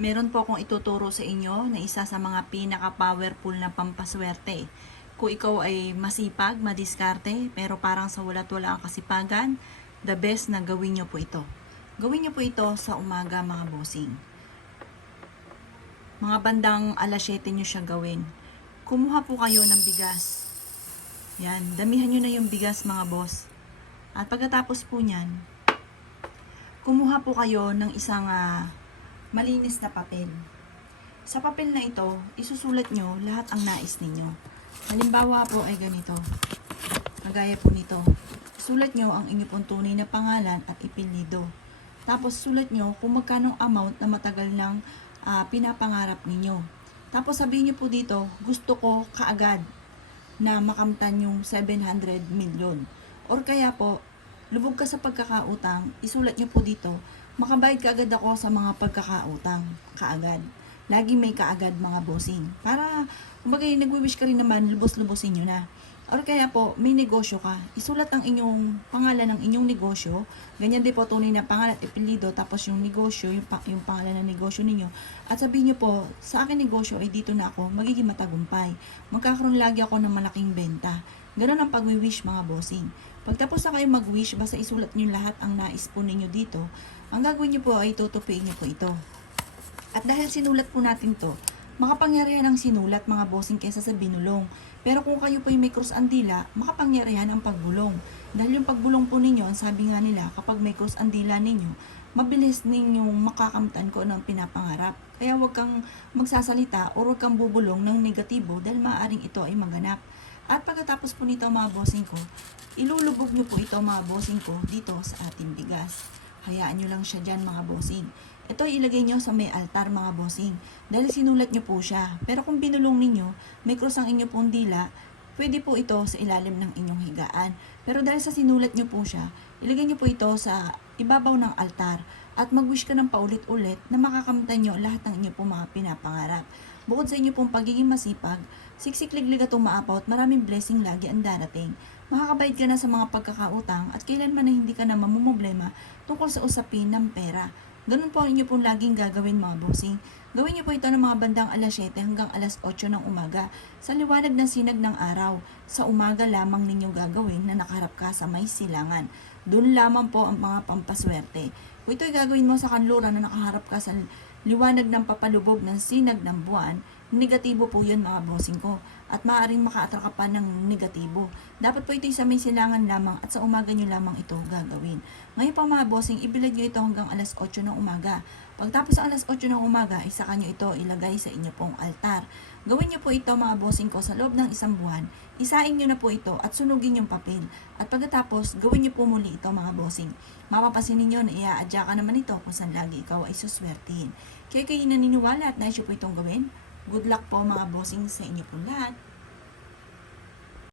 Meron po akong ituturo sa inyo na isa sa mga pinaka-powerful na pampaswerte. Kung ikaw ay masipag, madiskarte, pero parang sa wala't wala ang kasipagan, the best na gawin nyo po ito. Gawin nyo po ito sa umaga mga bossing. Mga bandang alas 7 nyo siya gawin. Kumuha po kayo ng bigas. Yan, damihan nyo na yung bigas mga boss. At pagkatapos po niyan, kumuha po kayo ng isang ah, malinis na papel. Sa papel na ito, isusulat nyo lahat ang nais ninyo. Halimbawa po ay ganito. Kagaya po nito. Sulat nyo ang inyong tunay na pangalan at ipilido. Tapos sulat nyo kung magkano amount na matagal nang ah, pinapangarap ninyo. Tapos sabihin nyo po dito, gusto ko kaagad na makamtan yung 700 million. Or kaya po, lubog ka sa pagkakautang, isulat nyo po dito, makabayad kaagad ako sa mga pagkakautang, kaagad. Lagi may kaagad mga bossing. Para, kumbaga, nagwi-wish ka rin naman, lubos-lubosin nyo na. Or kaya po, may negosyo ka, isulat ang inyong pangalan ng inyong negosyo, ganyan din po tunay na pangalan at apelido, tapos yung negosyo, yung, pa- yung pangalan ng negosyo ninyo, at sabihin nyo po, sa akin negosyo ay dito na ako, magiging matagumpay. Magkakaroon lagi ako ng malaking benta. Ganun ang pag-wish mga bossing. Pagtapos na kayo mag-wish, basta isulat nyo lahat ang nais po ninyo dito, ang gagawin nyo po ay tutupiin nyo po ito. At dahil sinulat po natin to, makapangyarihan ang sinulat mga bossing kaysa sa binulong. Pero kung kayo po ay may cross ang dila, makapangyarihan ang pagbulong. Dahil yung pagbulong po ninyo, ang sabi nga nila, kapag may cross ang dila ninyo, mabilis ninyong makakamtan ko ng pinapangarap. Kaya huwag kang magsasalita o huwag kang bubulong ng negatibo dahil maaaring ito ay maganap. At pagkatapos po nito mga bossing ko, ilulubog nyo po ito mga bossing ko dito sa ating bigas. Hayaan nyo lang siya dyan mga bossing. Ito ilagay nyo sa may altar mga bossing. Dahil sinulat nyo po siya. Pero kung binulong ninyo, may cross ang inyo pong dila, pwede po ito sa ilalim ng inyong higaan. Pero dahil sa sinulat nyo po siya, ilagay nyo po ito sa ibabaw ng altar at mag-wish ka ng paulit-ulit na makakamtan nyo lahat ng inyo pong mga pinapangarap. Bukod sa inyo pong pagiging masipag, siksik-liglig at umaapaw at maraming blessing lagi ang darating. Makakabayad ka na sa mga pagkakautang at kailanman na hindi ka na mamumblema tungkol sa usapin ng pera. Ganun po ang inyo pong laging gagawin mga bossing. Gawin niyo po ito ng mga bandang alas 7 hanggang alas 8 ng umaga sa liwanag ng sinag ng araw. Sa umaga lamang ninyo gagawin na nakaharap ka sa may silangan. Doon lamang po ang mga pampaswerte. Kung ito'y gagawin mo sa kanluran na nakaharap ka sa liwanag ng papalubog ng sinag ng buwan, negatibo po yun mga bossing ko. At maaaring maka-attract ka pa ng negatibo. Dapat po ito'y sa may silangan lamang at sa umaga nyo lamang ito gagawin. Ngayon pa mga bossing, ibilad nyo ito hanggang alas 8 ng umaga. Pagtapos sa alas 8 ng umaga, isa nyo ito ilagay sa inyo pong altar. Gawin nyo po ito mga bossing ko sa loob ng isang buwan. Isaing nyo na po ito at sunugin yung papel. At pagkatapos, gawin nyo po muli ito mga bossing. Mapapasin ninyo na iaadya ka naman ito kung saan lagi ikaw ay suswertihin. Kaya kayo naniniwala at nais nyo po itong gawin? Good luck po mga bossing sa inyo po lahat.